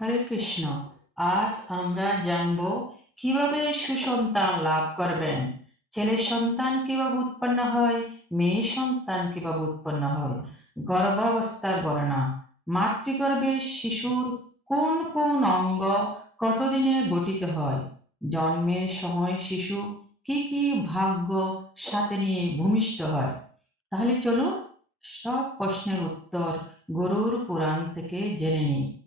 হরে কৃষ্ণ, আজ আমরা জানব কীভাবে সুসন্তান লাভ করবেন। ছেলে সন্তান কীভাবে উৎপন্ন হয় মেয়ে সন্তান কীভাবে উৎপন্ন হয়, গর্ভাবস্থার বর্ণনা। মাতৃগর্ভে শিশুর কোন কোন অঙ্গ কতদিনে গঠিত হয়, জন্মের সময় শিশু কি কি ভাগ্য সাথে নিয়ে ভূমিষ্ঠ হয়। তাহলে চলুন সব প্রশ্নের উত্তর গরুর পুরাণ থেকে জেনে নিই।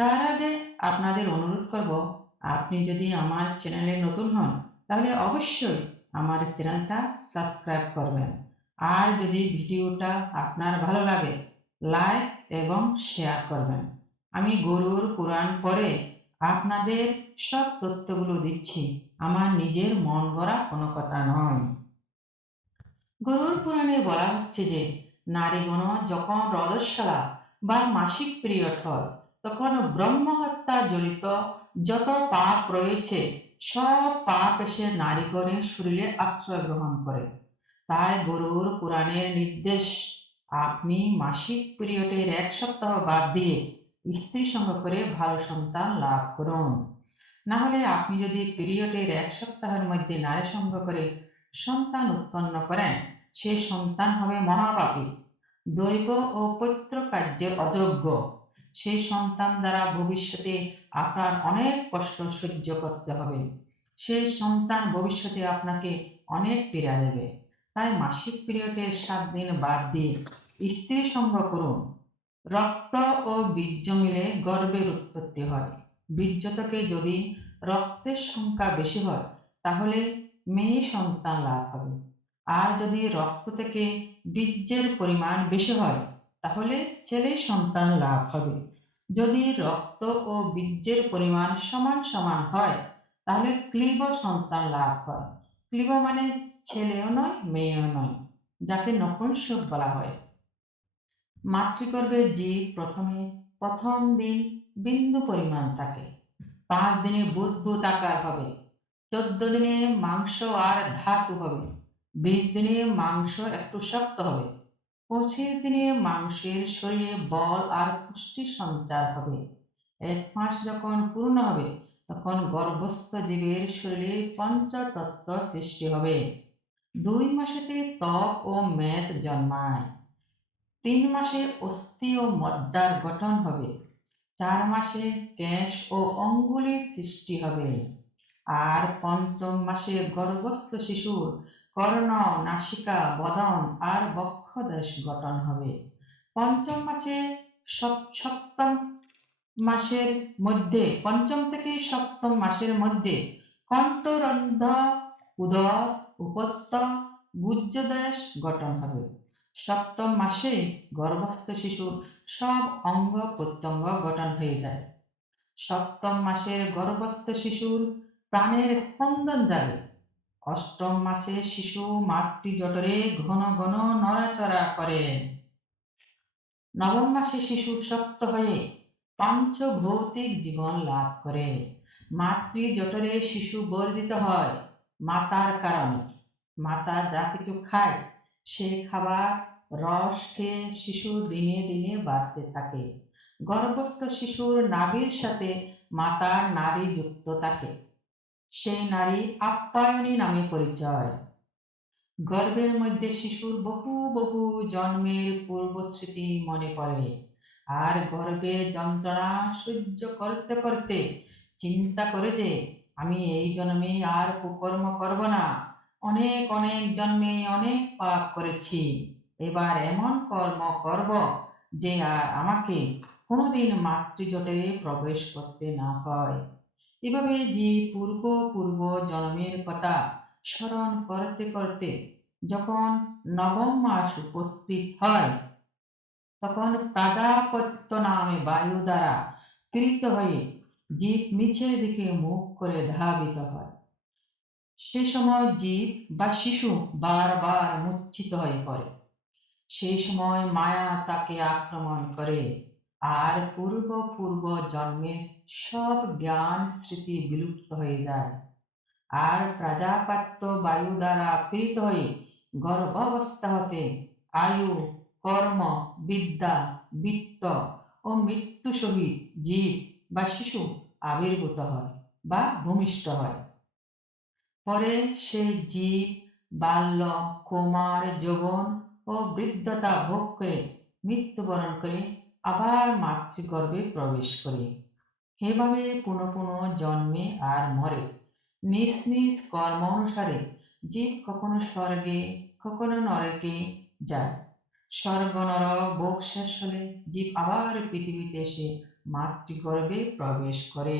তার আগে আপনাদের অনুরোধ করব, আপনি যদি আমার চ্যানেলে নতুন হন, তাহলে অবশ্যই আমার চ্যানেলটা সাবস্ক্রাইব করবেন। আর যদি ভিডিওটা আপনার ভালো লাগে, লাইক এবং শেয়ার করবেন। আমি গরুর পুরাণ পরে আপনাদের সব তথ্যগুলো দিচ্ছি, আমার নিজের মন গড়া কোনো কথা নয়। গরুর পুরাণে বলা হচ্ছে যে, নারীগণ যখন রজস্বলা বা মাসিক পিরিয়ড হয় তখন ব্রহ্মহত্যা জড়িত যত পাপ রয়েছে, সব পাপ এসে নারীগণের শরীরে আশ্রয় গ্রহণ করে। তাই গরুর পুরাণের নির্দেশ, আপনি মাসিক পিরিয়ডের এক সপ্তাহ বাদ দিয়ে স্ত্রী সঙ্গ করে ভালো সন্তান লাভ করুন। না হলে আপনি যদি পিরিয়ডের এক সপ্তাহের মধ্যে নারী সঙ্গ করে সন্তান উৎপন্ন করেন, সে সন্তান হবে মহাপাপী। দৈব ও পৈত্র কার্যের অযোগ্য। সেই সন্তান দ্বারা ভবিষ্যতে আপনার অনেক কষ্ট সহ্য করতে হবে। সেই সন্তান ভবিষ্যতে আপনাকে অনেক পীড়া দেবে। তাই মাসিক পিরিয়ডের সাত দিন বাদ দিয়ে স্ত্রী সঙ্গ করুন। রক্ত ও বীর্য মিলে গর্ভের উৎপত্তি হয়। বীর্য থেকে যদি রক্তের সংখ্যা বেশি হয়, তাহলে মেয়ে সন্তান লাভ হবে। আর যদি রক্ত থেকে বীর্যের পরিমাণ বেশি হয় তাহলে ছেলে সন্তান লাভ হবে। যদি রক্ত ও বীর্যের পরিমাণ সমান সমান হয়, তাহলে ক্লীব সন্তান লাভ হয়। ক্লীব মানে ছেলেও নয়, মেয়েও নয়, যাকে নপুংসক বলা হয়। মাতৃগর্ভের জীব প্রথমে প্রথম দিন বিন্দু পরিমাণ থাকে। পাঁচ দিনে বুদ্ভুত আকার হবে। চোদ্দ দিনে মাংস আর ধাতু হবে। বিশ দিনে মাংস একটু শক্ত হবে। পঁচিশ দিনে মাংসের শরীরে বল আর পুষ্টি সঞ্চার হবে। এক মাস যখন পূর্ণ হবে, তখন গর্ভস্থ জীবের শরীরে পঞ্চতত্ত্ব সৃষ্টি হবে। দুই মাসেতে ত্বক ও মেদ জন্মায়। তিন মাসে অস্থি ও মজ্জার গঠন হবে। চার মাসে কেশ ও অঙ্গুলির সৃষ্টি হবে। আর পঞ্চম মাসে গর্ভস্থ শিশুর কর্ণ, নাসিকা, বদন আর বক্ষদেশ গঠন হবে। পঞ্চম মাসে সপ্তম মাসের মধ্যে, পঞ্চম থেকে সপ্তম মাসের মধ্যে কণ্ঠরন্ধ উদর উপস্থ গুজ্জদেশ গঠন হবে। সপ্তম মাসে গর্ভস্থ শিশুর সব অঙ্গ প্রত্যঙ্গ গঠন হয়ে যায়। সপ্তম মাসের গর্ভস্থ শিশুর প্রাণের স্পন্দন জাগে অষ্টম মাসে শিশু মাতৃজঠরে ঘন ঘন নড়াচড়া করে। নবম মাসে শিশু শক্ত হয়ে পাঞ্চ ভৌতিক জীবন লাভ করে। মাতৃজঠরে শিশু বর্ধিত হয় মাতার কারণে। মাতা যা কিছু খায়, সে খাবার রস খেয়ে শিশু দিনে দিনে বাড়তে থাকে। গর্ভস্থ শিশুর নাভির সাথে মাতার নারী যুক্ত থাকে। সেই নারী আপ্যায়নী নামে পরিচয়। গর্ভের মধ্যে শিশুর বহু বহু জন্মের পূর্ব স্মৃতি মনে পড়ে আর গর্ভের যন্ত্রণা সহ্য করতে করতে চিন্তা করে যে, আমি এই জন্মে আর কুকর্ম করব না। অনেক অনেক জন্মে অনেক পাপ করেছি। এবার এমন কর্ম করব যে, আর আমাকে কোনোদিন মাতৃজটে প্রবেশ করতে না হয়। এভাবে যে পূর্ব পূর্ব জন্মের কথা স্মরণ করতে করতে যখন নবম মাস উপস্থিত হয়, তখন প্রাজাপত্য নামে বায়ু দ্বারা কৃত হয়ে জীব নিচের দিকে মুখ করে ধাবিত হয়। সে সময় জীব বা শিশু বারবার মূর্ছিত হয়ে পড়ে। সেই সময় মায়া তাকে আক্রমণ করে। আর পূর্ব পূর্ব জন্মের সব জ্ঞান স্মৃতি বিলুপ্ত হয়ে যায়। আর প্রাজাপাত্য বায়ু দ্বারা পীড়িত হয়ে গর্ভাবস্থা হতে আয়ু, কর্ম, বিদ্যা, বিত্ত ও মৃত্যু সহিত জীব বা শিশু আবির্ভূত হয় বা ভূমিষ্ঠ হয়। পরে সে জীব, বাল্য, কুমার, যৌবন ও বৃদ্ধতা ভোগ করে মৃত্যুবরণ করে আবার মাতৃগর্ভে প্রবেশ করে। এভাবে পুনঃ পুনঃ জন্মে আর মরে। নিজ নিজ কর্ম অনুসারে জীব কখনো স্বর্গে, কখনো নরকে যায়। স্বর্গ নর বোক শেষ হলে জীব আবার পৃথিবীতে এসে মাতৃগর্ভে প্রবেশ করে।